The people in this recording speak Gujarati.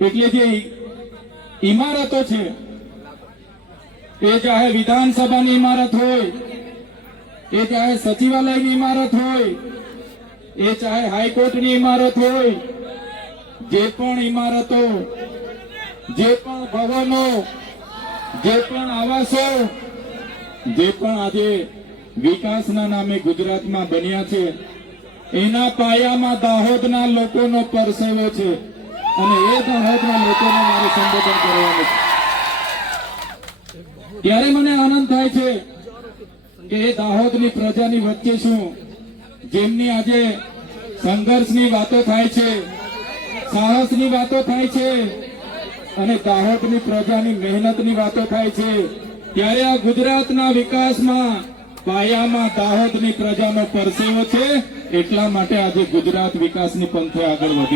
એટલે જે ઇમારતો છે એ ચાહે વિધાનસભાની ઇમારત હોય, એ ચાહે સચિવાલયની ઇમારત હોય, એ ચાહે હાઈકોર્ટની ઇમારત હોય, જે પણ ઇમારતો, જે પણ ભવનો, જે પણ આવાસો, જે પણ આજે વિકાસના નામે ગુજરાતમાં બન્યા છે, એના પાયામાં દાહોદના લોકોનો પરસેવો છે અને એ દાહોદના લોકોને મારે સંબોધન કરવાનું છે। ત્યારે મને આનંદ થાય છે કે એ દાહોદની પ્રજાની વચ્ચે છું, જેમની આજે સંઘર્ષની વાતો થાય છે, સાહસની વાતો થાય છે અને દાહોદની પ્રજાની મહેનતની વાતો થાય છે। ત્યારે આ ગુજરાતના વિકાસમાં પાયામાં દાહોદની પ્રજાનો પરસેવો છે, એટલા માટે આજે ગુજરાત વિકાસની પંથે આગળ વધી